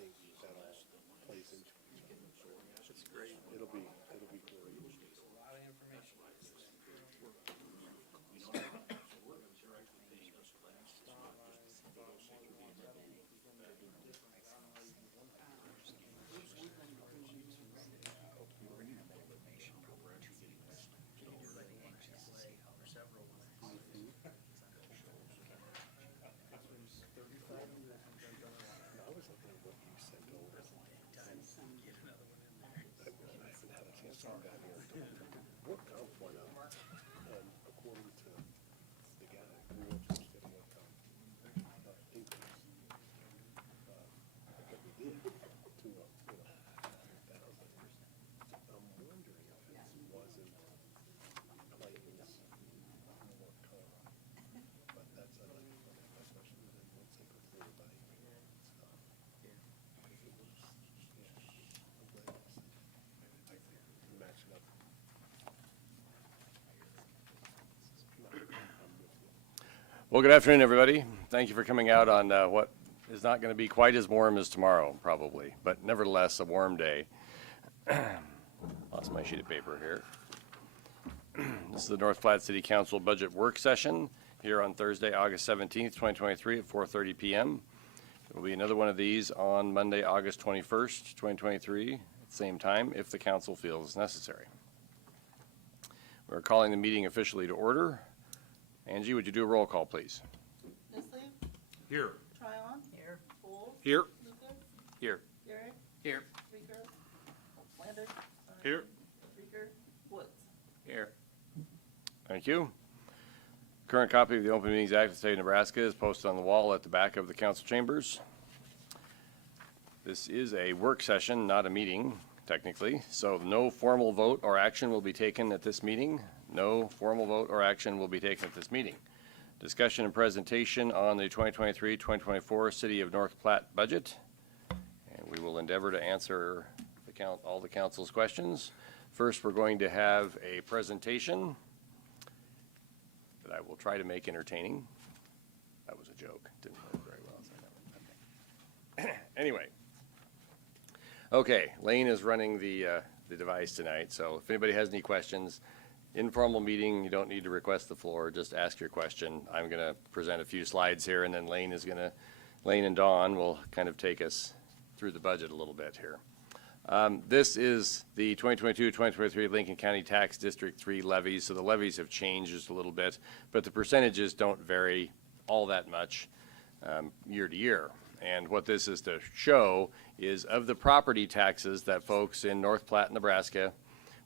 think that all plays into each other. That's great. It'll be great. A lot of information. I was looking at what you sent over. I haven't had a chance to look at it. What comp went up, according to the guy who was interested in what comp increase. But we did to, 1,000. I'm wondering if it wasn't claims more comp, but that's another funny, especially when once they go through the evaluating stuff. Matching up. Well, good afternoon, everybody. Thank you for coming out on what is not going to be quite as warm as tomorrow, probably, but nevertheless a warm day. Lost my sheet of paper here. This is the North Platte City Council Budget Work Session here on Thursday, August 17th, 2023 at 4:30 p.m. There will be another one of these on Monday, August 21st, 2023 at the same time if the council feels necessary. We're calling the meeting officially to order. Angie, would you do a roll call, please? Nisley? Here. Tryon? Here. Bulls? Here. Lucas? Here. Garrett? Here. Rieger? Landis? Here. Rieger? Woods? Here. Thank you. Current copy of the Open Meetings Act of the State of Nebraska is posted on the wall at the back of the council chambers. This is a work session, not a meeting, technically, so no formal vote or action will be taken at this meeting. No formal vote or action will be taken at this meeting. Discussion and presentation on the 2023-2024 City of North Platte budget. And we will endeavor to answer all the council's questions. First, we're going to have a presentation that I will try to make entertaining. That was a joke. Didn't work very well. So okay. Anyway. Okay, Lane is running the device tonight, so if anybody has any questions, informal meeting, you don't need to request the floor, just ask your question. I'm going to present a few slides here, and then Lane and Dawn will kind of take us through the budget a little bit here. This is the 2022-2023 Lincoln County Tax District 3 levies, so the levies have changed just a little bit, but the percentages don't vary all that much year to year. And what this is to show is of the property taxes that folks in North Platte, Nebraska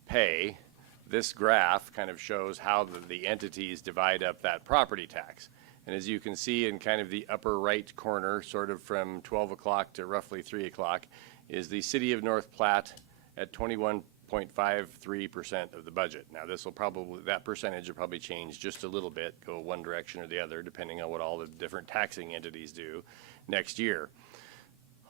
pay, this graph kind of shows how the entities divide up that property tax. And as you can see in kind of the upper right corner, sort of from 12 o'clock to roughly 3 o'clock, is the City of North Platte at 21.53% of the budget. Now that percentage will probably change just a little bit, go one direction or the other, depending on what all the different taxing entities do next year.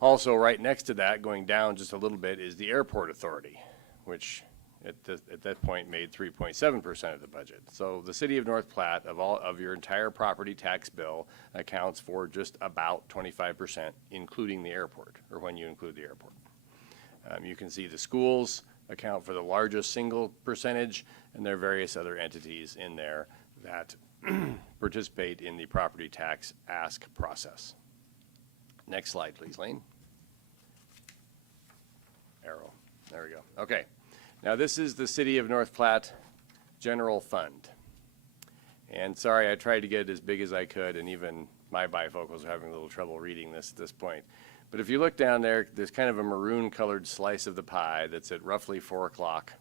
Also, right next to that, going down just a little bit, is the Airport Authority, which at that point made 3.7% of the budget. So the City of North Platte, of your entire property tax bill, accounts for just about 25%, including the airport, or when you include the airport. You can see the schools account for the largest single percentage, and there are various other entities in there that participate in the property tax ask process. Next slide, please, Lane. Arrow. There we go. Okay. Now, this is the City of North Platte General Fund. And sorry, I tried to get it as big as I could, and even my bifocals are having a little trouble reading this at this point. But if you look down there, there's kind of a maroon-colored slice of the pie that's at roughly 4 o'clock.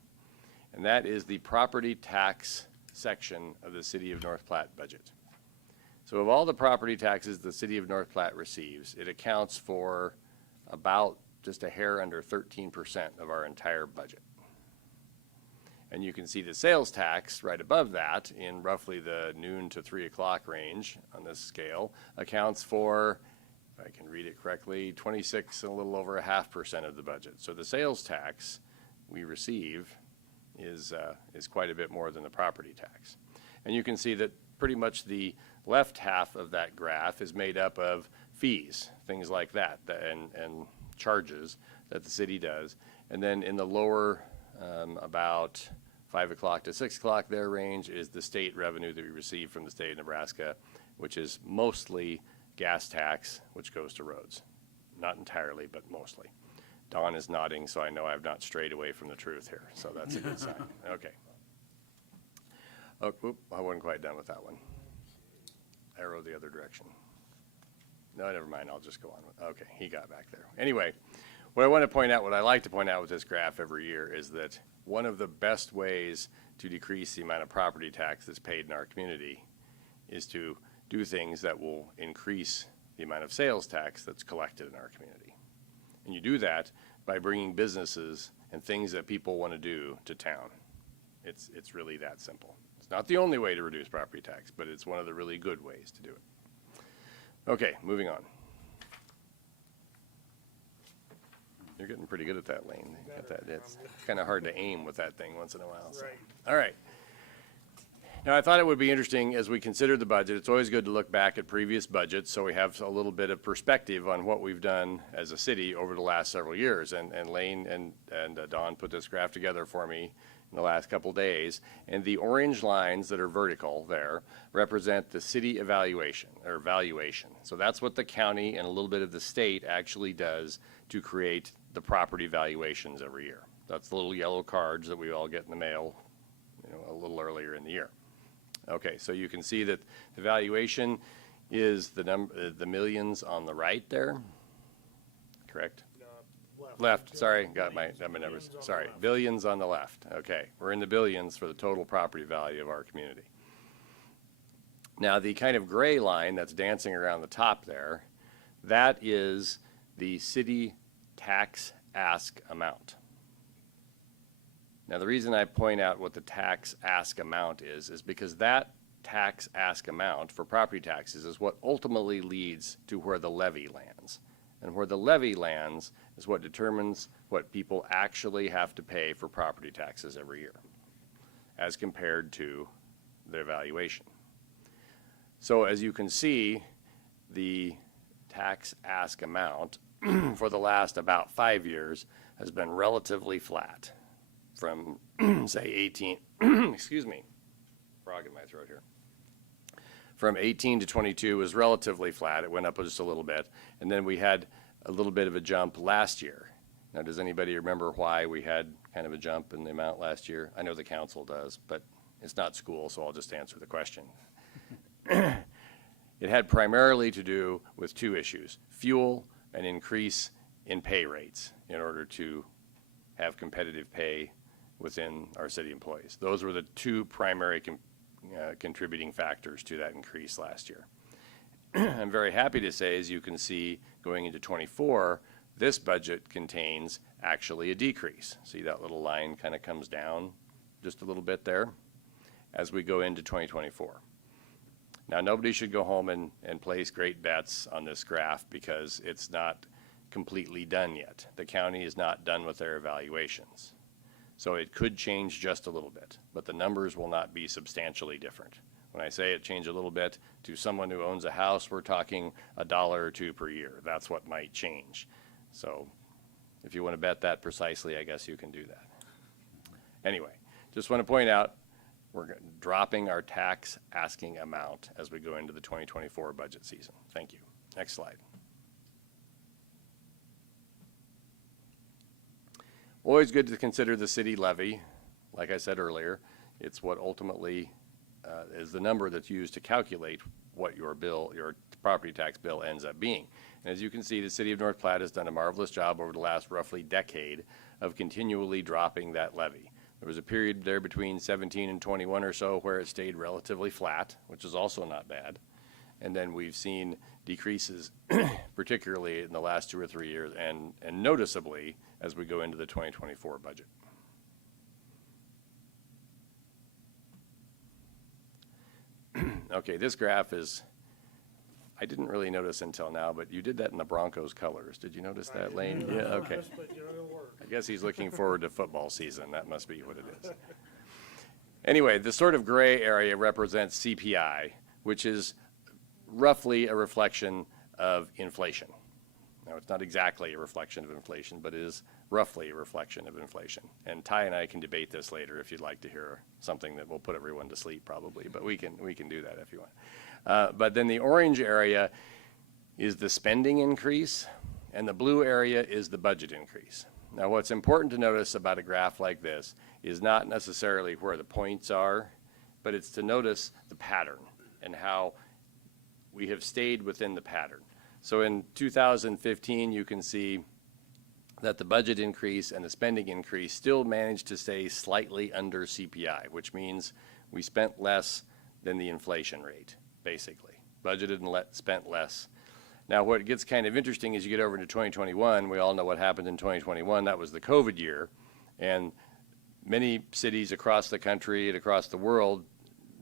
And that is the property tax section of the City of North Platte budget. So of all the property taxes the City of North Platte receives, it accounts for about just a hair under 13% of our entire budget. And you can see the sales tax right above that in roughly the noon to 3 o'clock range on this scale accounts for, if I can read it correctly, 26 and a little over 0.5% of the budget. So the sales tax we receive is quite a bit more than the property tax. And you can see that pretty much the left half of that graph is made up of fees, things like that, and charges that the city does. And then in the lower, about 5 o'clock to 6 o'clock, their range is the state revenue that we receive from the state of Nebraska, which is mostly gas tax, which goes to roads. Not entirely, but mostly. Don is nodding, so I know I've not strayed away from the truth here, so that's a good sign. Okay. Oh, oop, I wasn't quite done with that one. Arrow the other direction. No, never mind, I'll just go on with, okay, he got back there. Anyway, what I want to point out, what I like to point out with this graph every year is that one of the best ways to decrease the amount of property tax that's paid in our community is to do things that will increase the amount of sales tax that's collected in our community. And you do that by bringing businesses and things that people want to do to town. It's really that simple. It's not the only way to reduce property tax, but it's one of the really good ways to do it. Okay, moving on. You're getting pretty good at that, Lane. You got that. It's kind of hard to aim with that thing once in a while. So. Right. All right. Now, I thought it would be interesting as we consider the budget. It's always good to look back at previous budgets so we have a little bit of perspective on what we've done as a city over the last several years. And Lane and Don put this graph together for me in the last couple days. And the orange lines that are vertical there represent the city evaluation or valuation. So that's what the county and a little bit of the state actually does to create the property valuations every year. That's the little yellow cards that we all get in the mail, a little earlier in the year. Okay, so you can see that the valuation is the millions on the right there, correct? Left, sorry, got my numbers. Sorry, billions on the left. Okay, we're in the billions for the total property value of our community. Now, the kind of gray line that's dancing around the top there, that is the city tax ask amount. Now, the reason I point out what the tax ask amount is because that tax ask amount for property taxes is what ultimately leads to where the levy lands. And where the levy lands is what determines what people actually have to pay for property taxes every year, as compared to their valuation. So as you can see, the tax ask amount for the last about 5 years has been relatively flat. From, say, 18, excuse me, frog in my throat here. From 18 to 22 was relatively flat. It went up just a little bit. And then we had a little bit of a jump last year. Now, does anybody remember why we had kind of a jump in the amount last year? I know the council does, but it's not school, so I'll just answer the question. It had primarily to do with two issues: fuel and increase in pay rates in order to have competitive pay within our city employees. Those were the two primary contributing factors to that increase last year. I'm very happy to say, as you can see, going into 24, this budget contains actually a decrease. See that little line kind of comes down just a little bit there as we go into 2024. Now, nobody should go home and place great bets on this graph because it's not completely done yet. The county is not done with their evaluations. So it could change just a little bit, but the numbers will not be substantially different. When I say it change a little bit, to someone who owns a house, we're talking $1 or $2 per year. That's what might change. So if you want to bet that precisely, I guess you can do that. Anyway, just want to point out, we're dropping our tax asking amount as we go into the 2024 budget season. Thank you. Next slide. Always good to consider the city levy. Like I said earlier, it's what ultimately is the number that's used to calculate what your property tax bill ends up being. And as you can see, the city of North Platte has done a marvelous job over the last roughly decade of continually dropping that levy. There was a period there between 17 and 21 or so where it stayed relatively flat, which is also not bad. And then we've seen decreases, particularly in the last 2 or 3 years, and noticeably as we go into the 2024 budget. Okay, this graph is, I didn't really notice until now, but you did that in the Broncos colors. Did you notice that, Lane? Yeah, okay. I guess he's looking forward to football season. That must be what it is. Anyway, the sort of gray area represents CPI, which is roughly a reflection of inflation. Now, it's not exactly a reflection of inflation, but it is roughly a reflection of inflation. And Ty and I can debate this later if you'd like to hear something that will put everyone to sleep probably, but we can do that if you want. But then the orange area is the spending increase, and the blue area is the budget increase. Now, what's important to notice about a graph like this is not necessarily where the points are, but it's to notice the pattern and how we have stayed within the pattern. So in 2015, you can see that the budget increase and the spending increase still managed to stay slightly under CPI, which means we spent less than the inflation rate, basically. Budgeted and spent less. Now, what gets kind of interesting is you get over into 2021, we all know what happened in 2021. That was the COVID year, and many cities across the country and across the world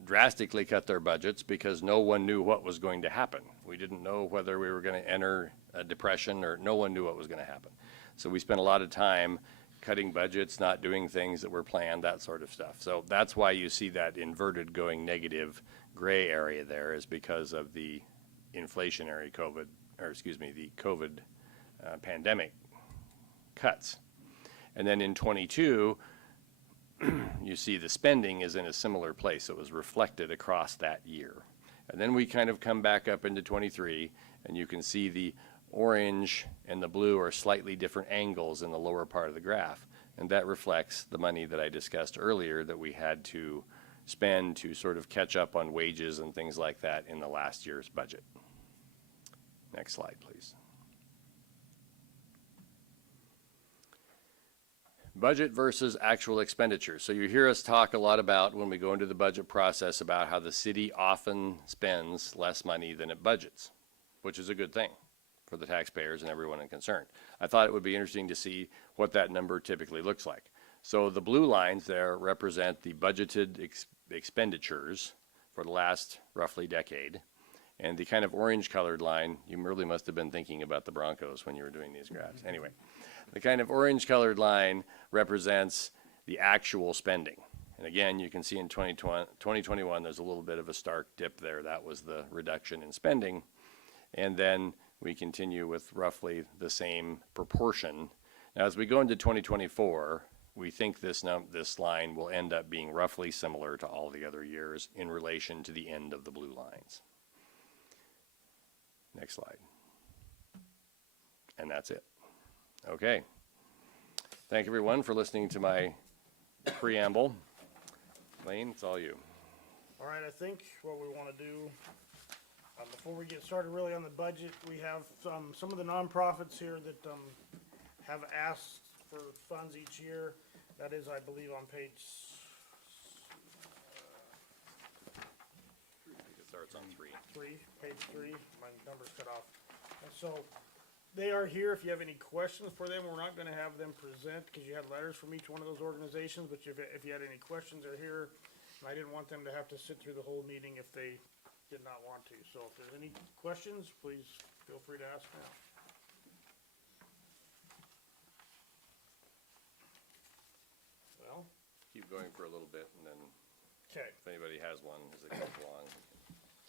drastically cut their budgets because no one knew what was going to happen. We didn't know whether we were going to enter a depression, or no one knew what was going to happen. So we spent a lot of time cutting budgets, not doing things that were planned, that sort of stuff. So that's why you see that inverted going negative gray area there, is because of the inflationary the COVID pandemic cuts. And then in 22, you see the spending is in a similar place. It was reflected across that year. And then we kind of come back up into 23, and you can see the orange and the blue are slightly different angles in the lower part of the graph. And that reflects the money that I discussed earlier that we had to spend to sort of catch up on wages and things like that in the last year's budget. Next slide, please. Budget versus actual expenditures. So you hear us talk a lot about, when we go into the budget process, about how the city often spends less money than it budgets, which is a good thing for the taxpayers and everyone concerned. I thought it would be interesting to see what that number typically looks like. So the blue lines there represent the budgeted expenditures for the last roughly decade. And the kind of orange colored line, you really must have been thinking about the Broncos when you were doing these graphs. Anyway, the kind of orange colored line represents the actual spending. And again, you can see in 2021, there's a little bit of a stark dip there. That was the reduction in spending. And then we continue with roughly the same proportion. Now, as we go into 2024, we think this line will end up being roughly similar to all the other years in relation to the end of the blue lines. Next slide. And that's it. Okay. Thank everyone for listening to my preamble. Lane, it's all you. All right, I think what we want to do, before we get started really on the budget, we have some of the nonprofits here that have asked for funds each year. That is, I believe, on page It starts on 3. page 3. My number's cut off. And so they are here. If you have any questions for them, we're not going to have them present because you had letters from each one of those organizations. But if you had any questions, they're here. And I didn't want them to have to sit through the whole meeting if they did not want to. So if there's any questions, please feel free to ask now. Well, Keep going for a little bit, and then okay. if anybody has one as it goes along.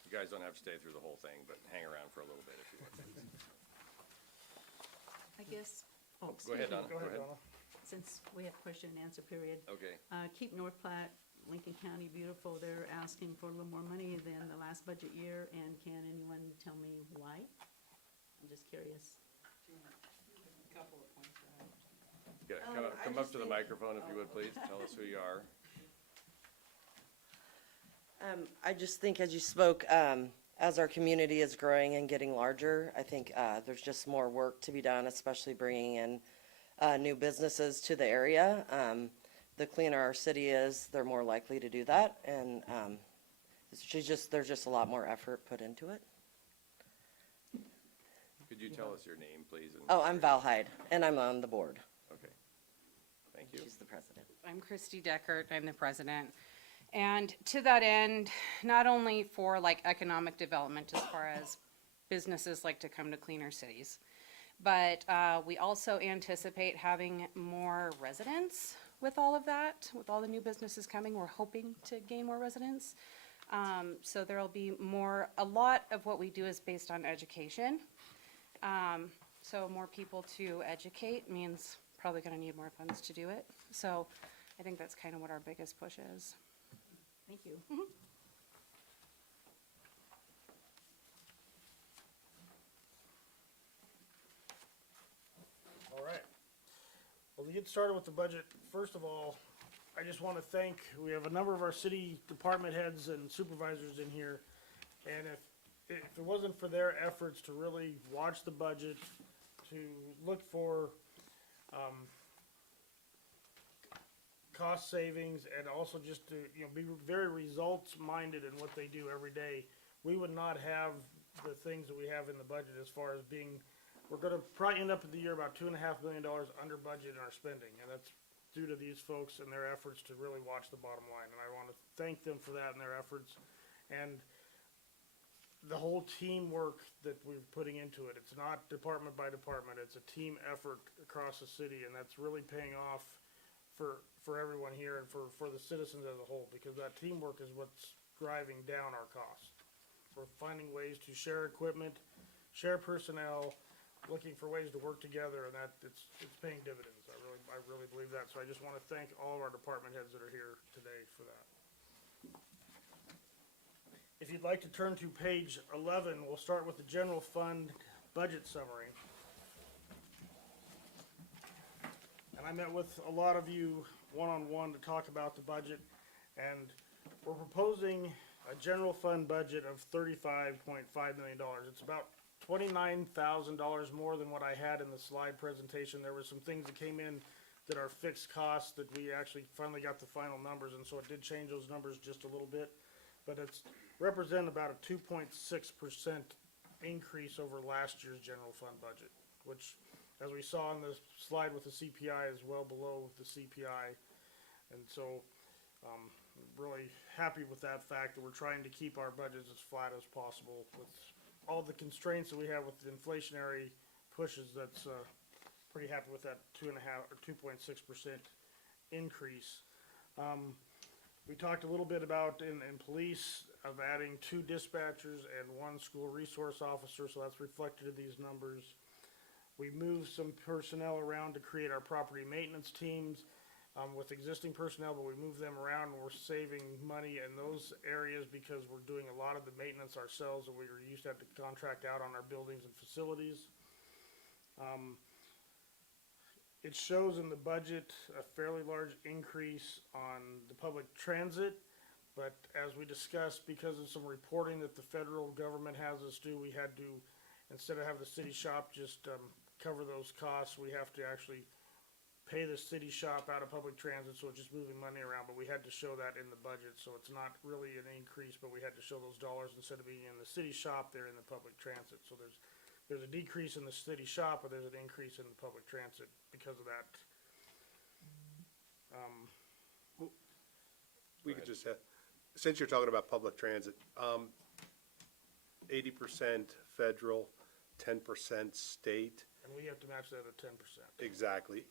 You guys don't have to stay through the whole thing, but hang around for a little bit if you want. I guess, Go ahead, Donna. Go ahead, Donna. since we have question and answer period, Okay. keep North Platte, Lincoln County beautiful. They're asking for a little more money than the last budget year, and can anyone tell me why? I'm just curious. Couple of points. Come up to the microphone if you would, please. Tell us who you are. I just think as you spoke, as our community is growing and getting larger, I think there's just more work to be done, especially bringing in new businesses to the area. The cleaner our city is, they're more likely to do that, and there's just a lot more effort put into it. Could you tell us your name, please? And Oh, I'm Val Hyde, and I'm on the board. Okay. Thank you. She's the president. I'm Christy Deckert, I'm the president. And to that end, not only for like economic development as far as businesses like to come to cleaner cities, but we also anticipate having more residents with all of that, with all the new businesses coming. We're hoping to gain more residents. So there'll be more, a lot of what we do is based on education. So more people to educate means probably gonna need more funds to do it. So I think that's kind of what our biggest push is. Thank you. All right. Well, to get started with the budget, first of all, I just want to thank, we have a number of our city department heads and supervisors in here. And if it wasn't for their efforts to really watch the budget, to look for, cost savings, and also just to, be very results minded in what they do every day, we would not have the things that we have in the budget as far as being, we're gonna probably end up at the year about $2.5 million under budget in our spending, and that's due to these folks and their efforts to really watch the bottom line, and I wanna thank them for that and their efforts, and the whole teamwork that we're putting into it. It's not department by department, it's a team effort across the city, and that's really paying off for everyone here and for the citizens as a whole, because that teamwork is what's driving down our costs. We're finding ways to share equipment, share personnel, looking for ways to work together, and that it's paying dividends. I really believe that. So I just want to thank all of our department heads that are here today for that. If you'd like to turn to page 11, we'll start with the general fund budget summary. And I met with a lot of you one-on-one to talk about the budget, and we're proposing a general fund budget of $35.5 million. It's about $29,000 more than what I had in the slide presentation. There were some things that came in that are fixed costs that we actually finally got the final numbers, and so it did change those numbers just a little bit. But it's represent about a 2.6% increase over last year's general fund budget, which, as we saw on the slide with the CPI, is well below the CPI. And so, really happy with that fact that we're trying to keep our budgets as flat as possible with all the constraints that we have with the inflationary pushes. That's pretty happy with that 2.5 or 2.6% increase. We talked a little bit about in police of adding 2 dispatchers and 1 school resource officer, so that's reflected in these numbers. We moved some personnel around to create our property maintenance teams with existing personnel, but we moved them around, and we're saving money in those areas because we're doing a lot of the maintenance ourselves that we were used to have to contract out on our buildings and facilities. It shows in the budget a fairly large increase on the public transit, but as we discussed, because of some reporting that the federal government has us do, we had to, instead of have the city shop just cover those costs, we have to actually pay the city shop out of public transit, so it's just moving money around, but we had to show that in the budget, so it's not really an increase, but we had to show those dollars instead of being in the city shop, they're in the public transit. So there's a decrease in the city shop, but there's an increase in the public transit because of that. We could just have, since you're talking about public transit, 80% federal, 10% state. And we have to match that at 10%. Exactly.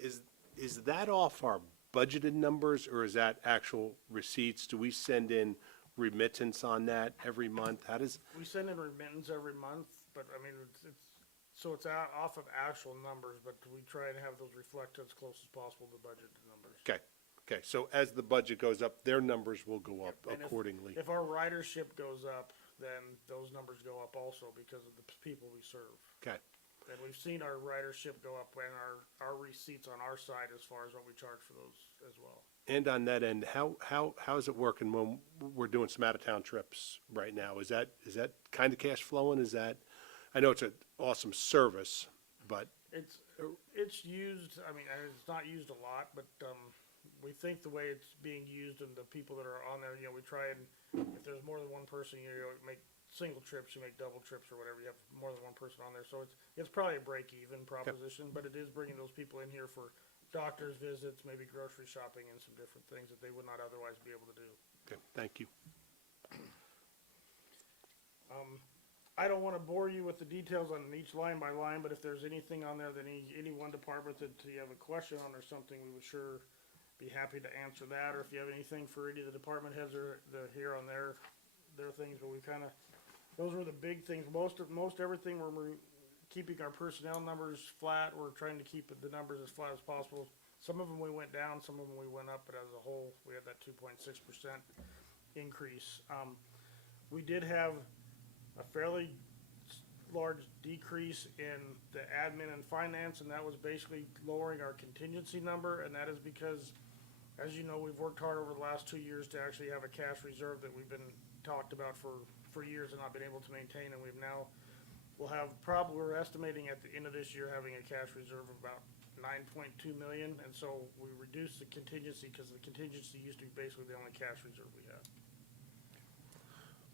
Is that off our budgeted numbers, or is that actual receipts? Do we send in remittance on that every month? How does? We send in remittance every month, but I mean, it's out off of actual numbers, but we try and have those reflect as close as possible to budgeted numbers. Okay, so as the budget goes up, their numbers will go up And accordingly. If our ridership goes up, then those numbers go up also because of the people we serve. Okay, And we've seen our ridership go up and our receipts on our side as far as what we charge for those as well. and on that end, how's it working when we're doing some out-of-town trips right now? Is that kind of cash flowing? Is that, I know it's an awesome service, but It's used, I mean, it's not used a lot, but, we think the way it's being used and the people that are on there, we try and, if there's more than one person, you make single trips, you make double trips or whatever, you have more than one person on there, so it's probably a break-even proposition, but it is bringing those people in here for doctor's visits, maybe grocery shopping and some different things that they would not otherwise be able to do. okay, thank you. I don't wanna bore you with the details on each line by line, but if there's anything on there that any one department that you have a question on or something, we would sure be happy to answer that, or if you have anything for any of the department heads or here on their things, but we kinda, those were the big things. Most everything we're keeping our personnel numbers flat. We're trying to keep the numbers as flat as possible. Some of them we went down, some of them we went up, but as a whole, we had that 2.6% increase. We did have a fairly large decrease in the admin and finance, and that was basically lowering our contingency number, and that is because, as you know, we've worked hard over the last 2 years to actually have a cash reserve that we've been talked about for years and not been able to maintain, and we're estimating at the end of this year having a cash reserve of about 9.2 million, and so we reduced the contingency because the contingency used to be basically the only cash reserve we had.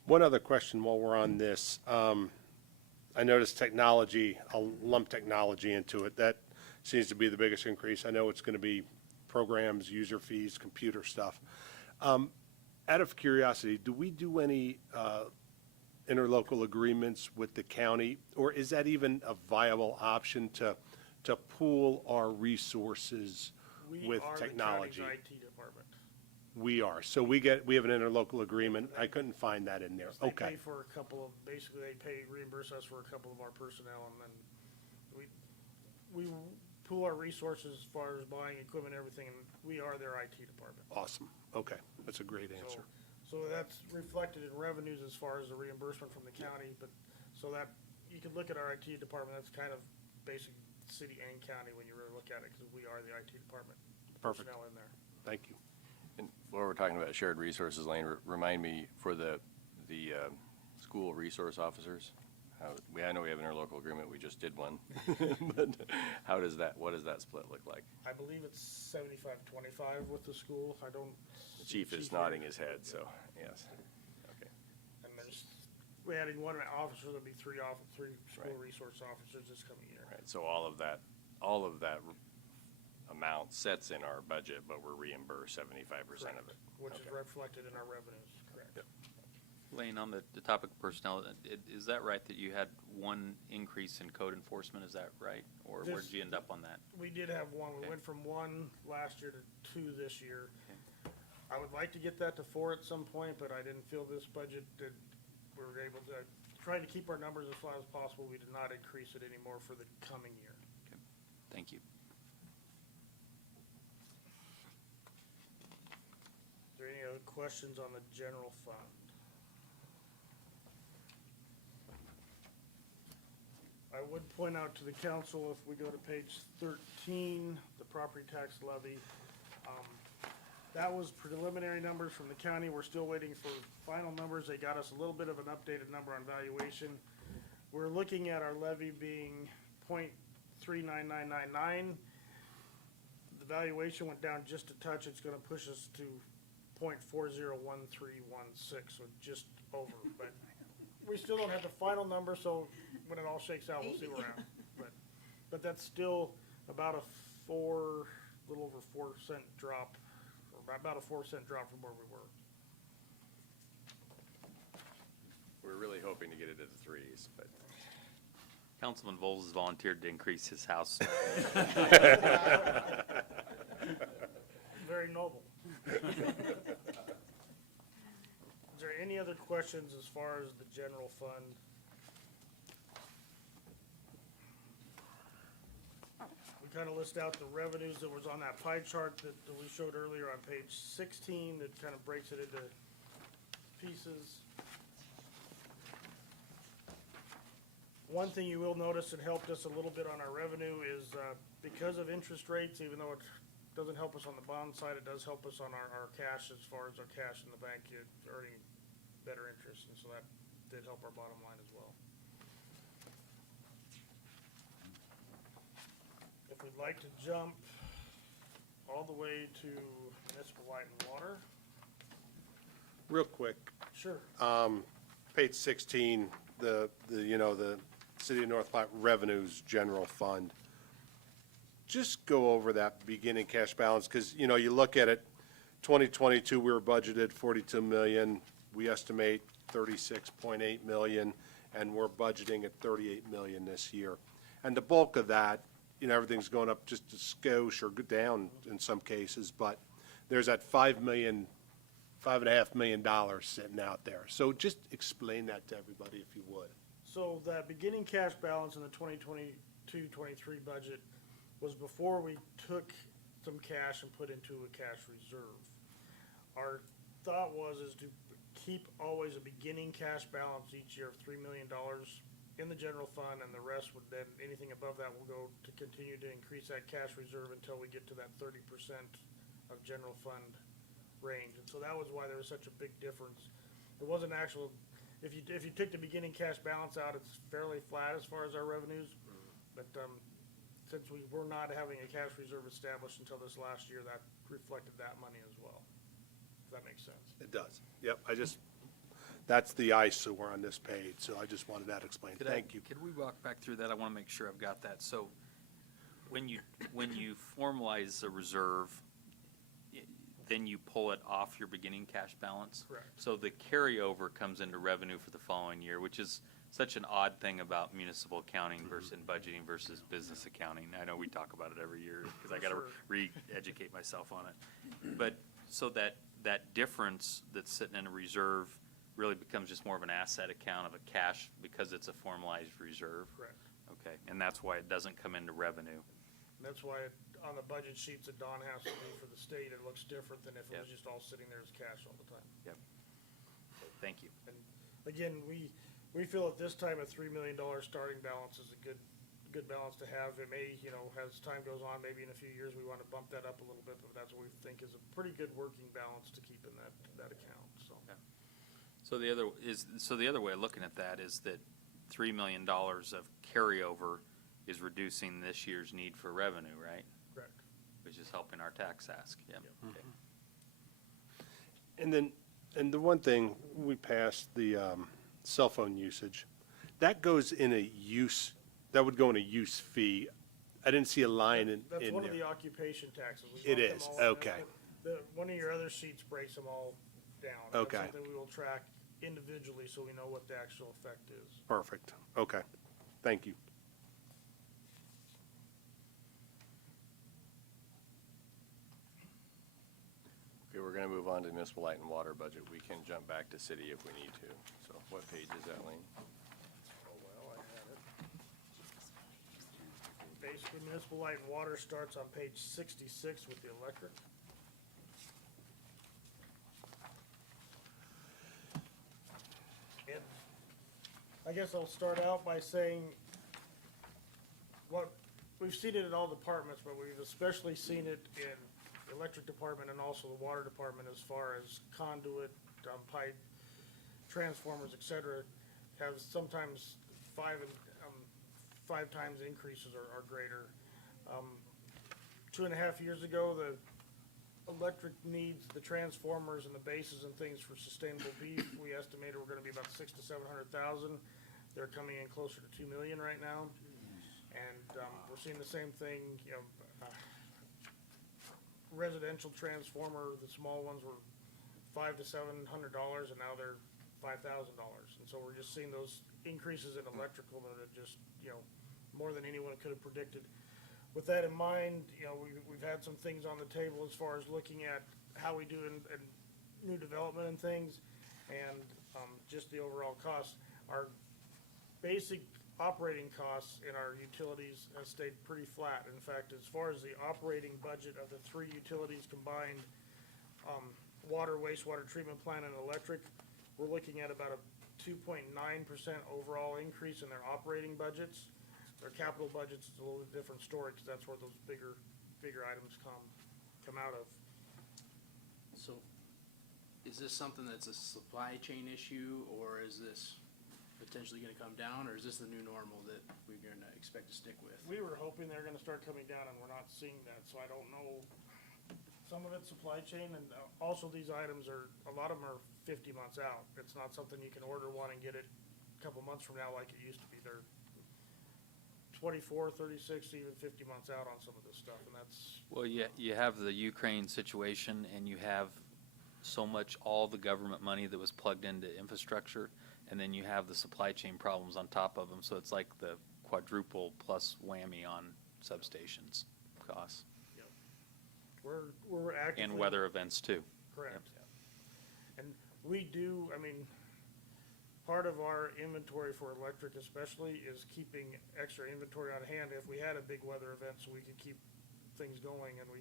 One other question while we're on this. I noticed technology, I'll lump technology into it. That seems to be the biggest increase. I know it's going to be programs, user fees, computer stuff. Out of curiosity, do we do any interlocal agreements with the county, or is that even a viable option to pool our resources with technology? We are the county's IT department. We are. So we have an interlocal agreement. I couldn't find that in there. They Okay. pay for basically they reimburse us for a couple of our personnel, and then we pool our resources as far as buying equipment and everything, and we are their IT department. Awesome. Okay. That's a great answer. So that's reflected in revenues as far as the reimbursement from the county, but, so that, you could look at our IT department, that's kind of basic city and county when you really look at it, because we are the IT department. Perfect. Personnel in there. Thank you. And while we're talking about shared resources, Lane, remind me for the school resource officers, I know we have an interlocal agreement, we just did one. But what does that split look like? I believe it's 75-25 with the school, I don't. The chief is nodding his head, so, yes. Okay. And we adding one officer, there'll be three school Right. resource officers this coming year. Right, so all of that amount sets in our budget, but we're reimbursed 75% of it. Which is Okay. reflected in our revenues, correct. Yep. Lane, on the topic of personnel, is that right that you had one increase in code enforcement? Is that right? Or where did you end up on that? We did have one, we Okay. went from 1 last year to 2 this year. Okay. I would like to get that to 4 at some point, but I didn't feel this budget that we were able to, trying to keep our numbers as flat as possible, we did not increase it anymore for the coming year. Okay. Thank you. Is there any other questions on the general fund? I would point out to the council, if we go to page 13, the property tax levy, that was preliminary numbers from the county. We're still waiting for final numbers. They got us a little bit of an updated number on valuation. We're looking at our levy being .39999. The valuation went down just a touch. It's gonna push us to .401316, so just over, but we still don't have the final number, so when it all shakes out, we'll see where we're at. But that's still about a little over 4 cent drop, or about a 4 cent drop from where we were. We're really hoping to get it to the threes, but Councilman Vols has volunteered to increase his house. Very noble. Is there any other questions as far as the general fund? We kind of list out the revenues that was on that pie chart that we showed earlier on page 16, that kind of breaks it into pieces. One thing you will notice that helped us a little bit on our revenue is because of interest rates, even though it doesn't help us on the bond side, it does help us on our cash, as far as our cash in the bank, earning better interest, and so that did help our bottom line as well. If we'd like to jump all the way to municipal light and water, Real quick, sure. page 16, the City of North Platte Revenues General Fund. Just go over that beginning cash balance, because, you look at it, 2022, we were budgeted 42 million. We estimate 36.8 million, and we're budgeting at 38 million this year. And the bulk of that, everything's going up just a skosh or go down in some cases, but there's that $5.5 million sitting out there. So just explain that to everybody if you would. So that beginning cash balance in the 2022-23 budget was before we took some cash and put into a cash reserve. Our thought is to keep always a beginning cash balance each year of $3 million in the general fund, and the rest would then, anything above that will go to continue to increase that cash reserve until we get to that 30% of general fund range. And so that was why there was such a big difference. It wasn't actual, if you took the beginning cash balance out, it's fairly flat as far as our revenues. But, since we were not having a cash reserve established until this last year, that reflected that money as well. If that makes sense. It does. Yep, that's the eyesore on this page, so I just wanted that explained. Thank you. Could we walk back through that? I want to make sure I've got that. So when you formalize a reserve, then you pull it off your beginning cash balance? Correct. So the carryover comes into revenue for the following year, which is such an odd thing about municipal accounting versus budgeting versus business accounting. I know we talk about it every year because I got to Sure. re-educate myself on it. But so that difference that's sitting in a reserve really becomes just more of an asset account of a cash because it's a formalized reserve? Correct. Okay, and that's why it doesn't come into revenue. And that's why on the budget sheets that Don has to do for the state, it looks different than if it was Yep. just all sitting there as cash all the time. Yep. Thank you. And again, we feel at this time a $3 million starting balance is a good balance to have. It may, as time goes on, maybe in a few years, we want to bump that up a little bit, but that's what we think is a pretty good working balance to keep in that account, so. So the other way of looking at that is that $3 million of carryover is reducing this year's need for revenue, right? Correct. Which is helping our tax ask, yeah. Okay. And the one thing, we passed the cell phone usage. That goes in a use, that would go in a use fee. I didn't see a line in That's one of there. the occupation taxes. We It lump them is, all in. okay. One of your other sheets breaks them all down. Okay. That's something we will track individually so we know what the actual effect is. Perfect. Okay. Thank you. Okay, we're gonna move on to municipal light and water budget. We can jump back to city if we need to. So what page is that, Lane? Oh, well, I had it. Basically, municipal light and water starts on page 66 with the electric. And I guess I'll start out by saying what, we've seen it in all departments, but we've especially seen it in the electric department and also the water department as far as conduit, pipe, transformers, et cetera, have sometimes five times increases are greater. 2.5 years ago, the electric needs, the transformers and the bases and things for sustainable beef, we estimated were gonna be about 600,000 to 700,000. They're coming in closer to 2 million right now. And, we're seeing the same thing, residential transformer, the small ones were $500 to $700, and now they're $5,000. And so we're just seeing those increases in electrical that are just, more than anyone could have predicted. With that in mind, we've had some things on the table as far as looking at how we do in new development and things, and just the overall costs. Our basic operating costs in our utilities has stayed pretty flat. In fact, as far as the operating budget of the three utilities combined, water, wastewater treatment plant, and electric, we're looking at about a 2.9% overall increase in their operating budgets. Their capital budgets is a little bit different story, because that's where those bigger items come out of. So, is this something that's a supply chain issue, or is this potentially gonna come down, or is this the new normal that we're gonna expect to stick with? We were hoping they're gonna start coming down, and we're not seeing that, so I don't know. Some of it's supply chain, and also these items a lot of them are 50 months out. It's not something you can order one and get it a couple months from now like it used to be. They're 24, 36, even 50 months out on some of this stuff, and that's. Well, you have the Ukraine situation, and you have so much, all the government money that was plugged into infrastructure, and then you have the supply chain problems on top of them, so it's like the quadruple plus whammy on substations costs. We're actively. And weather events too. Correct. And we do, part of our inventory for electric especially is keeping extra inventory on hand if we had a big weather event, so we could keep things going, and we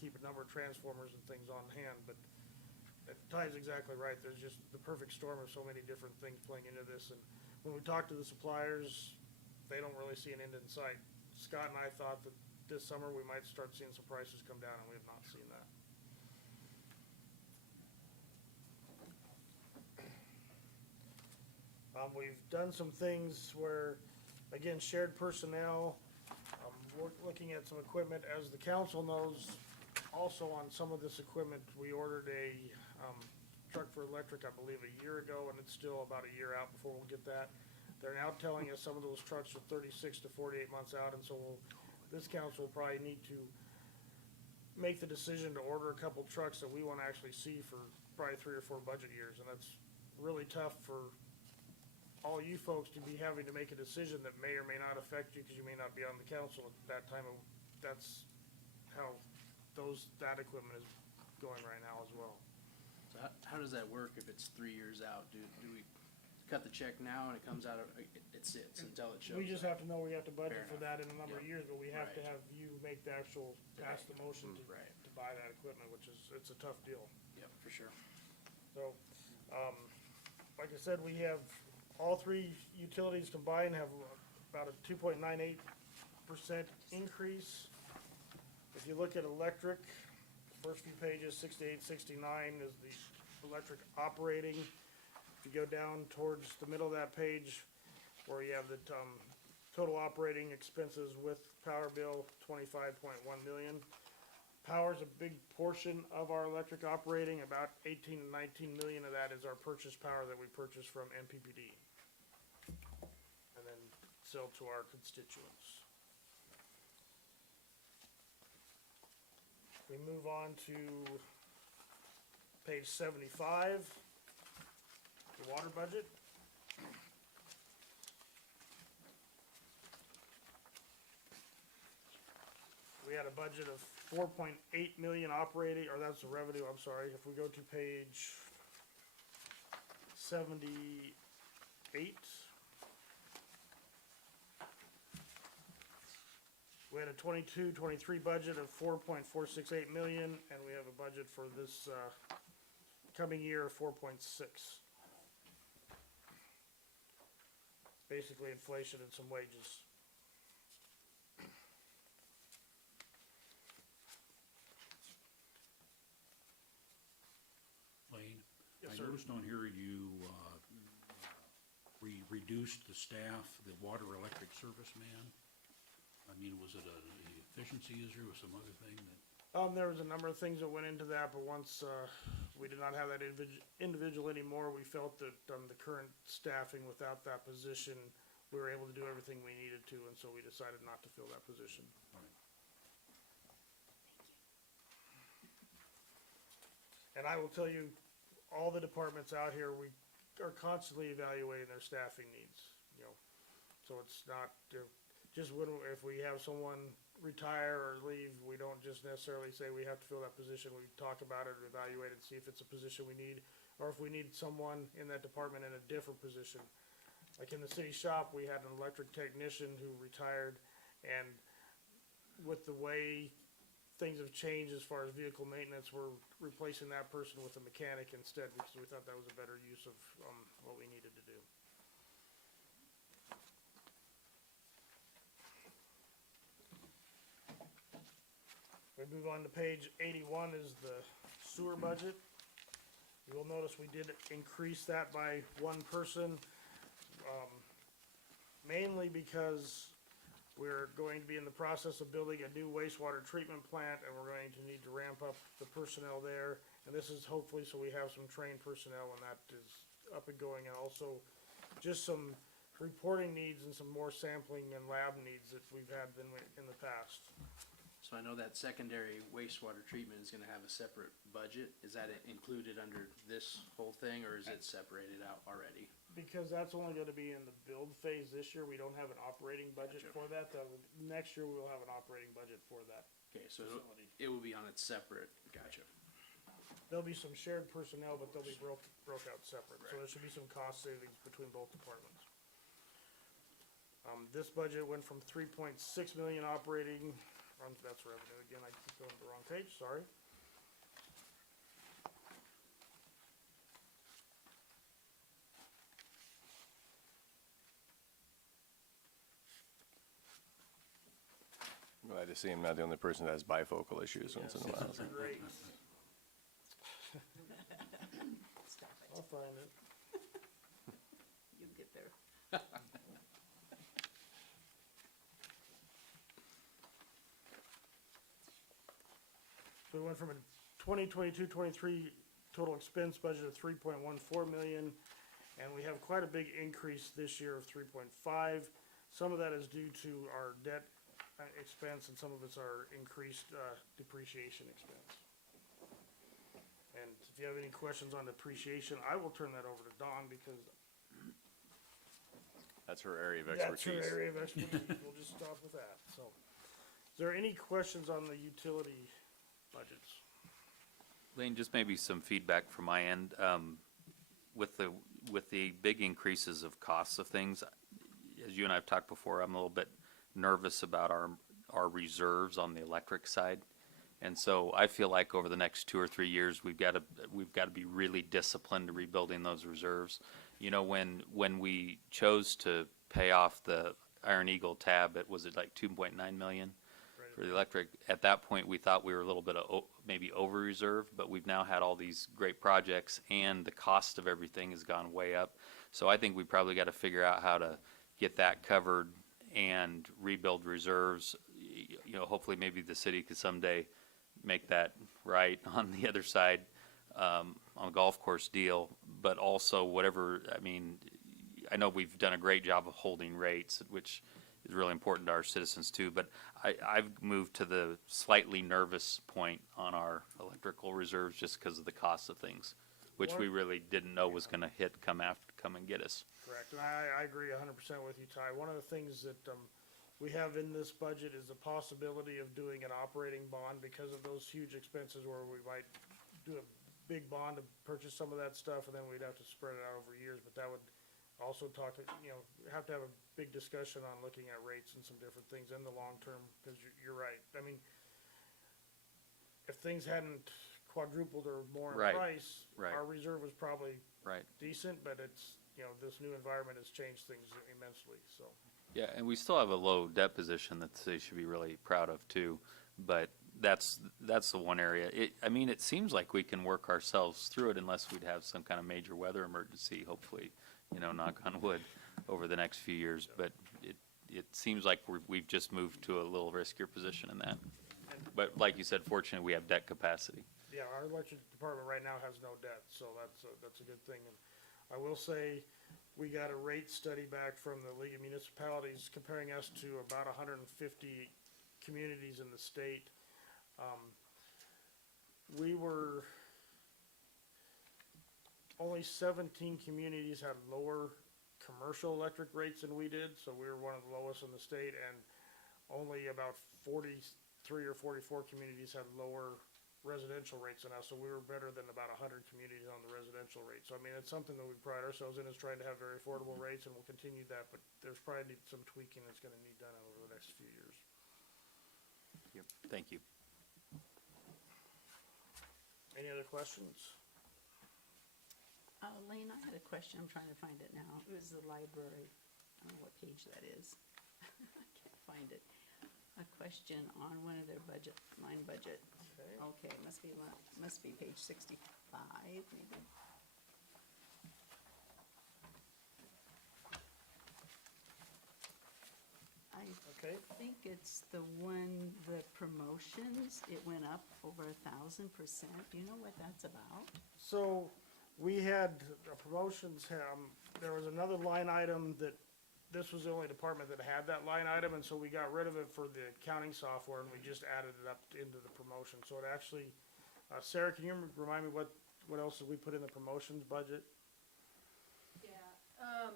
keep a number of transformers and things on hand, but Ty's exactly right, there's just the perfect storm of so many different things playing into this, and when we talk to the suppliers, they don't really see an end in sight. Scott and I thought that this summer we might start seeing some prices come down, and we have not seen that. We've done some things where, again, shared personnel, we're looking at some equipment, as the council knows, also on some of this equipment, we ordered a, truck for electric, I believe, a year ago, and it's still about a year out before we'll get that. They're now telling us some of those trucks are 36 to 48 months out, and so this council will probably need to make the decision to order a couple trucks that we wanna actually see for probably 3 or 4 budget years, and that's really tough for all you folks to be having to make a decision that may or may not affect you, cause you may not be on the council at that time, of that's how that equipment is going right now as well. So how does that work if it's 3 years out? Do we cut the check now and it comes out of, it sits until it shows We just up? have to know we have to budget Fair for enough. that in a number of Yep. years, but we have to Right. have you make the actual, pass the motion Right. to buy that equipment, which is, it's a tough deal. Yep, for sure. So, like I said, we have, all three utilities combined have about a 2.98% increase. If you look at electric, the first few pages, 68, 69 is the electric operating. If you go down towards the middle of that page, where you have the, total operating expenses with power bill, 25.1 million. Power's a big portion of our electric operating, about 18 to 19 million of that is our purchase power that we purchase from MPPD. And then sell to our constituents. We move on to page 75, the water budget. We had a budget of 4.8 million operating, or that's the revenue, I'm sorry. If we go to page 78. We had a 22-23 budget of 4.468 million, and we have a budget for this, coming year of 4.6. Basically inflation and some wages. Lane? Yes, I sir. noticed on here you, reduced the staff, the water electric service man. I mean, was it an efficiency issue or some other thing that? There was a number of things that went into that, but once, we did not have that individual anymore, we felt that, the current staffing without that position, we were able to do everything we needed to, and so we decided not to fill that position. And I will tell you, all the departments out here, we are constantly evaluating their staffing needs, you know. So it's not, just when, if we have someone retire or leave, we don't just necessarily say we have to fill that position. We talk about it, evaluate it, see if it's a position we need, or if we need someone in that department in a different position. Like in the city shop, we had an electric technician who retired, and with the way things have changed as far as vehicle maintenance, we're replacing that person with a mechanic instead, because we thought that was a better use of, what we needed to do. We move on to page 81 is the sewer budget. You will notice we did increase that by one person, mainly because we're going to be in the process of building a new wastewater treatment plant, and we're going to need to ramp up the personnel there. And this is hopefully so we have some trained personnel when that is up and going, and also just some reporting needs and some more sampling and lab needs that we've had than in the past. So I know that secondary wastewater treatment is gonna have a separate budget. Is that included under this whole thing, or is it separated out already? Because that's only gonna be in the build phase this year, we don't have an operating budget Gotcha. for that. Next year, we'll have an operating budget for that. Okay, so Facility. it will be on its separate, gotcha. there'll be some shared personnel, but they'll be broke out separate. So there should be some cost savings between both departments. This budget went from 3.6 million operating, that's revenue again, I keep going to the wrong page, sorry. Glad to see I'm not the only person that has bifocal issues once in a while. Great, Stop it. I'll find it. You'll get there. So we went from a 2022-23 total expense budget of 3.14 million, and we have quite a big increase this year of 3.5. Some of that is due to our debt expense, and some of it's our increased depreciation expense. And if you have any questions on depreciation, I will turn that over to Dawn, because That's her area of that's expertise. her area of expertise. We'll just stop with that, so. Is there any questions on the utility budgets? Lane, just maybe some feedback from my end. With the big increases of costs of things, as you and I have talked before, I'm a little bit nervous about our reserves on the electric side. And so I feel like over the next 2 or 3 years, we've got to be really disciplined to rebuilding those reserves. You know, when we chose to pay off the Iron Eagle tab, was it like 2.9 million for the electric? At that point, we thought we were a little bit maybe over reserved, but we've now had all these great projects, and the cost of everything has gone way up. So I think we probably got to figure out how to get that covered and rebuild reserves. You know, hopefully maybe the city could someday make that right on the other side, on a golf course deal, but also whatever, I mean, I know we've done a great job of holding rates, which is really important to our citizens too, but I've moved to the slightly nervous point on our electrical reserves just because of the cost of things, which we really didn't know was gonna come and get us. Correct, and I agree 100% with you, Ty. One of the things that we have in this budget is the possibility of doing an operating bond because of those huge expenses, where we might do a big bond to purchase some of that stuff, and then we'd have to spread it out over years. But that would also have to have a big discussion on looking at rates and some different things in the long term, because you're right. I mean, if things hadn't quadrupled or more in Right, price, right. our reserve was probably Right. decent, but it's, this new environment has changed things immensely, so. Yeah, and we still have a low debt position that the city should be really proud of too, but that's the one area. It seems like we can work ourselves through it unless we'd have some kind of major weather emergency, hopefully, knock on wood, over the next few years, but it seems like we've just moved to a little riskier position in that. But like you said, fortunately, we have debt capacity. Yeah, our electric department right now has no debt, so that's a good thing. And I will say, we got a rate study back from the League of Municipalities comparing us to about 150 communities in the state. We were, only 17 communities had lower commercial electric rates than we did, so we were one of the lowest in the state, and only about 43 or 44 communities had lower residential rates than us, so we were better than about 100 communities on the residential rate. So I mean, it's something that we pride ourselves in, is trying to have very affordable rates, and we'll continue that, but there's probably some tweaking that's gonna need done over the next few years. Yep. Thank you. Any other questions? Lane, I had a question, I'm trying to find it now. It was the library, I don't know what page that is. I can't find it. A question on one of their line budget. Okay. Okay, must be page 65, maybe. Okay. I think it's the one, the promotions, it went up over 1,000%. Do you know what that's about? So, we had promotions, there was another line item that, this was the only department that had that line item, and so we got rid of it for the accounting software, and we just added it up into the promotion. So it actually, Sarah, can you remind me what else did we put in the promotions budget? Yeah,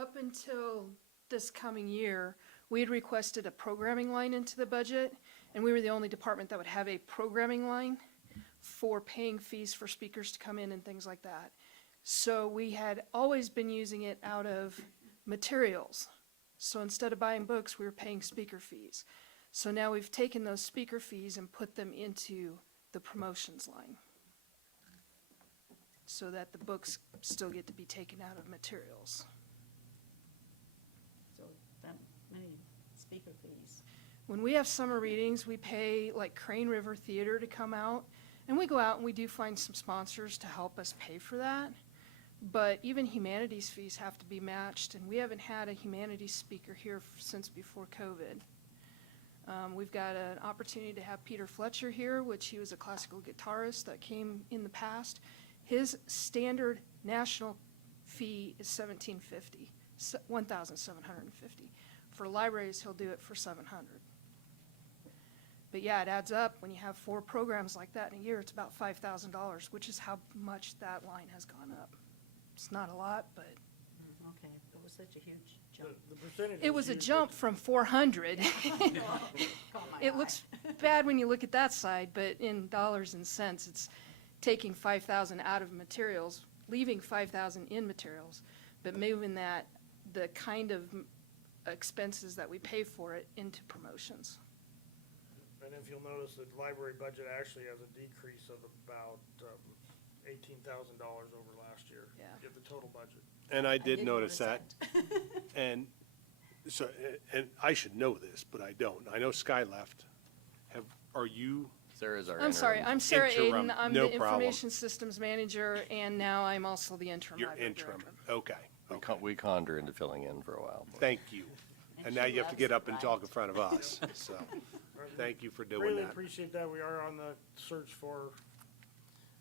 up until this coming year, we had requested a programming line into the budget, and we were the only department that would have a programming line for paying fees for speakers to come in and things like that. So we had always been using it out of materials. So instead of buying books, we were paying speaker fees. So now we've taken those speaker fees and put them into the promotions line, so that the books still get to be taken out of materials. So that many speaker fees. When we have summer readings, we pay like Crane River Theater to come out, and we go out and we do find some sponsors to help us pay for that. But even humanities fees have to be matched, and we haven't had a humanities speaker here since before COVID. We've got an opportunity to have Peter Fletcher here, which he was a classical guitarist that came in the past. His standard national fee is $1,750. For libraries, he'll do it for $700. But yeah, it adds up. When you have 4 programs like that in a year, it's about $5,000, which is how much that line has gone up. It's not a lot, but Okay, it was such a huge jump. The percentage. it is was a huge. jump from 400. Caught my It eye. looks bad when you look at that side, but in dollars and cents, it's taking 5,000 out of materials, leaving 5,000 in materials, but moving that, the kind of expenses that we pay for it into promotions. And if you'll notice, the library budget actually has a decrease of about $18,000 over last year. Yeah. Get the total budget. And I did notice that. And so, and I should know this, but I don't. I know Sky left. Are you, Sarah's our I'm sorry, interim. I'm Sarah Interim, Aiden. I'm no the problem. information systems manager, and now I'm also the interim you're library interim? director. Okay. We conned her into filling in for a while. Thank you. And And now she you have to loves get it, up and right? talk in front of us, so, thank you for doing Really that. appreciate that. We are on the search for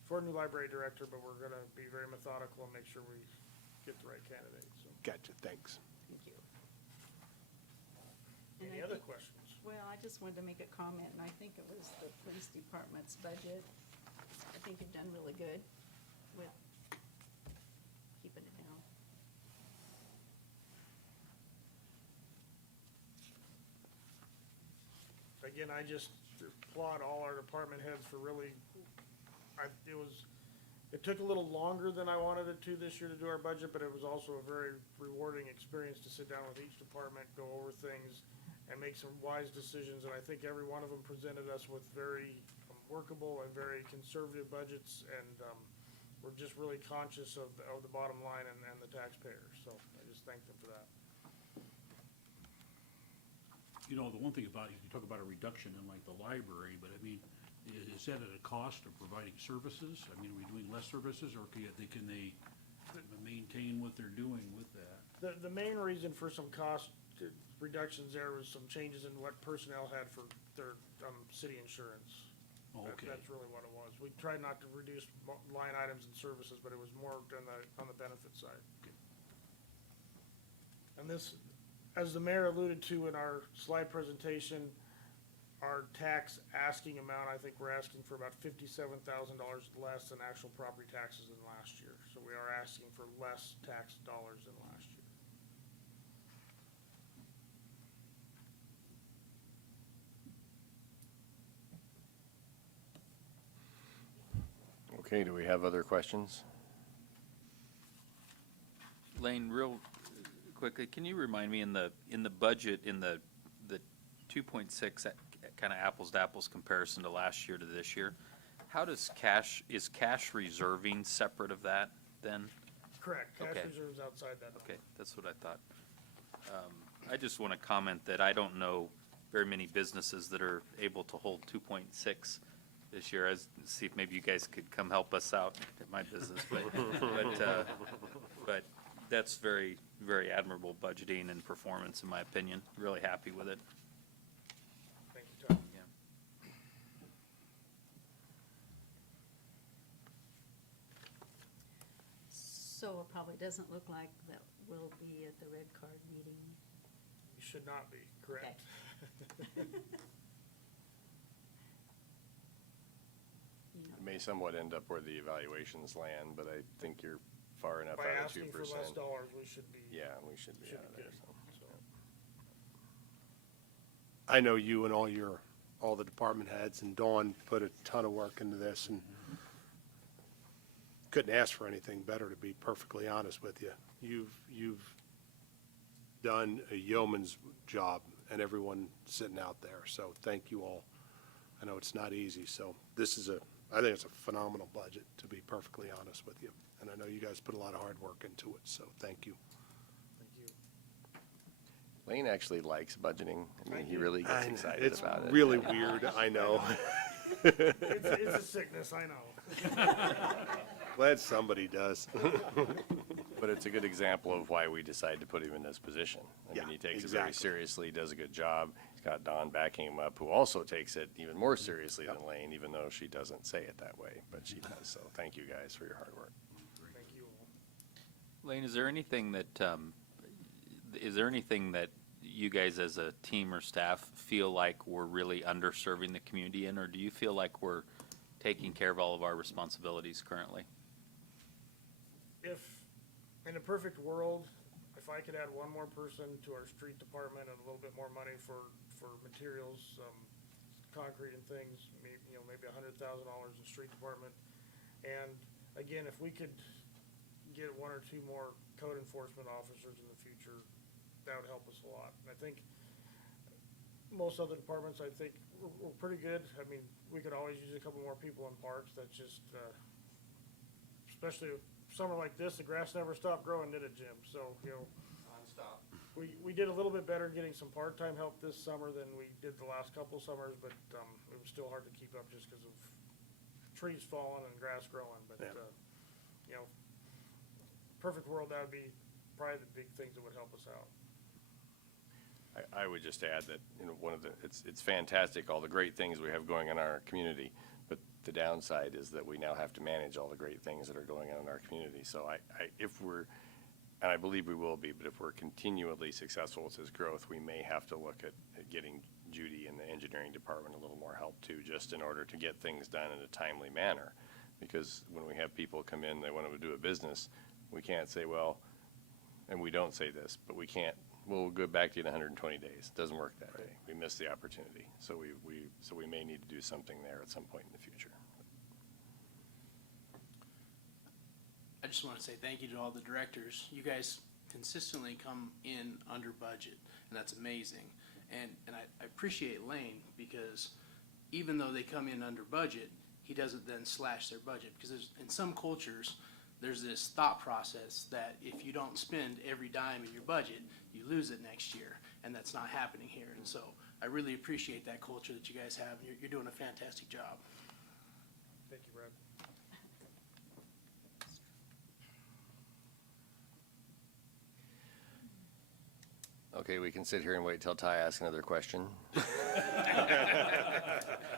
a new library director, but we're gonna be very methodical and make sure we get the right candidate, so. Gotcha, thanks. Thank you. And Any I other think- questions? Well, I just wanted to make a comment, and I think it was the police department's budget. I think you've done really good with keeping it down. Again, I just applaud all our department heads for really, it took a little longer than I wanted it to this year to do our budget, but it was also a very rewarding experience to sit down with each department, go over things, and make some wise decisions, and I think every one of them presented us with very workable and very conservative budgets, and, we're just really conscious of the bottom line and the taxpayers, so I just thank them for that. You know, the one thing about, you talk about a reduction in like the library, but I mean, is that at a cost of providing services? I mean, are we doing less services, or can they maintain what they're doing with that? The main reason for some cost reductions there was some changes in what personnel had for their, city insurance. Okay. That's really what it was. We tried not to reduce line items and services, but it was more on the benefit side. And this, as the mayor alluded to in our slide presentation, our tax asking amount, I think we're asking for about $57,000 less than actual property taxes than last year. So we are asking for less tax dollars than last year. Okay, do we have other questions? Lane, real quickly, can you remind me in the budget, in the 2.6, kind of apples to apples comparison to last year to this year, how does is cash reserving separate of that then? Correct. Cash Okay. reserves outside that number. Okay, that's what I thought. I just want to comment that I don't know very many businesses that are able to hold 2.6 this year. See if maybe you guys could come help us out at my business, but that's very, very admirable budgeting and performance, in my opinion. Really happy with it. Thank you, Todd. Yeah. So it probably doesn't look like that will be at the red card meeting. You should not be, correct. You know, It may somewhat end up where the evaluations land, but I think you're far enough By out of 2%. asking for less dollars, we should be. Yeah, we should be Should out of be there. good. so. So, I know you and all your all the department heads, and Dawn put a ton of work into this, and couldn't ask for anything better, to be perfectly honest with you. You've done a yeoman's job, and everyone sitting out there, so thank you all. I know it's not easy, so I think it's a phenomenal budget, to be perfectly honest with you. And I know you guys put a lot of hard work into it, so thank you. Thank you. Lane actually likes budgeting. I mean, he really gets excited It's about it. really weird, I know. It's a sickness, I know. Glad somebody does. But it's a good example of why we decided to put him in this position. I mean, Yeah, he takes it very exactly. seriously, does a good job. He's got Dawn backing him up, who also takes it even more seriously than Lane, even though she doesn't say it that way, but she does. So thank you guys for your hard work. Thank you all. Lane, is there anything that you guys as a team or staff feel like we're really underserving the community in, or do you feel like we're taking care of all of our responsibilities currently? If, in a perfect world, if I could add one more person to our street department and a little bit more money for materials, concrete and things, maybe, maybe $100,000 in street department. And again, if we could get one or two more code enforcement officers in the future, that would help us a lot. And I think most other departments, I think, we're pretty good. I mean, we could always use a couple more people in parks. That's just, especially summer like this, the grass never stopped growing, did it, Jim? So, Nonstop. we did a little bit better getting some part-time help this summer than we did the last couple summers, but, it was still hard to keep up just because of trees falling and grass growing, but, Yeah. Perfect world, that would be probably the big things that would help us out. I would just add that, it's fantastic, all the great things we have going in our community, but the downside is that we now have to manage all the great things that are going on in our community. So and I believe we will be, but if we're continually successful with this growth, we may have to look at getting Judy and the engineering department a little more help too, just in order to get things done in a timely manner. Because when we have people come in, they want to do a business, we can't say, well, and we don't say this, but we'll go back to you in 120 days. It doesn't work that day. We missed the opportunity. So we may need to do something there at some point in the future. I just want to say thank you to all the directors. You guys consistently come in under budget, and that's amazing. And I appreciate Lane, because even though they come in under budget, he doesn't then slash their budget. Because in some cultures, there's this thought process that if you don't spend every dime in your budget, you lose it next year, and that's not happening here. And so I really appreciate that culture that you guys have. You're doing a fantastic job. Thank you, Brad. Okay, we can sit here and wait till Ty asks another question.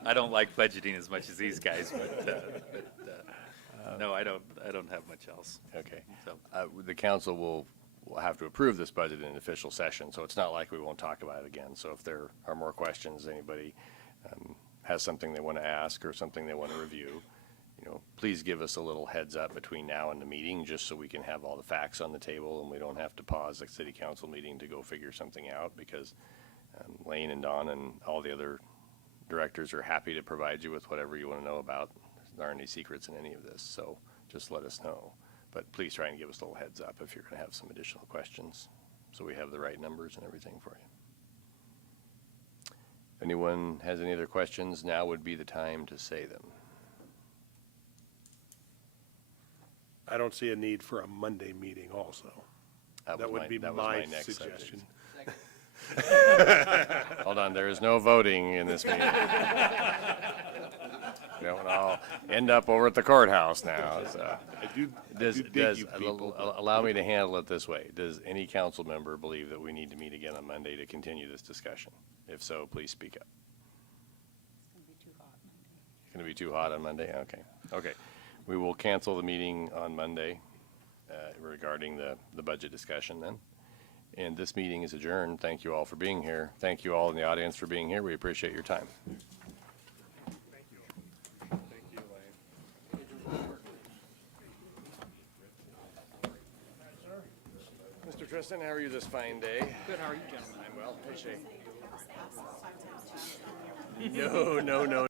I don't like budgeting as much as these guys, but no, I don't have much else. Okay. So, The council will have to approve this budget in official session, so it's not like we won't talk about it again. So if there are more questions, anybody has something they want to ask or something they want to review, please give us a little heads up between now and the meeting, just so we can have all the facts on the table and we don't have to pause the city council meeting to go figure something out, because Lane and Dawn and all the other directors are happy to provide you with whatever you want to know about. There aren't any secrets in any of this, so just let us know. But please try and give us a little heads up if you're going to have some additional questions, so we have the right numbers and everything for you. If anyone has any other questions, now would be the time to say them. I don't see a need for a Monday meeting also. That would be my next suggestion. subject. Hold on, there is no voting in this meeting. We don't all end up over at the courthouse now. So. I do dig you people, but- Allow me to handle it this way. Does any council member believe that we need to meet again on Monday to continue this discussion? If so, please speak up. It's going to be too hot on Monday? Okay. Okay. We will cancel the meeting on Monday regarding the budget discussion then. And this meeting is adjourned. Thank you all for being here. Thank you all in the audience for being here. We appreciate your time. Thank you. Thank you, Lane. Mr. Tristan, how are you this fine day? Good, how are you, gentlemen? I'm well. Appreciate it. No, no, no,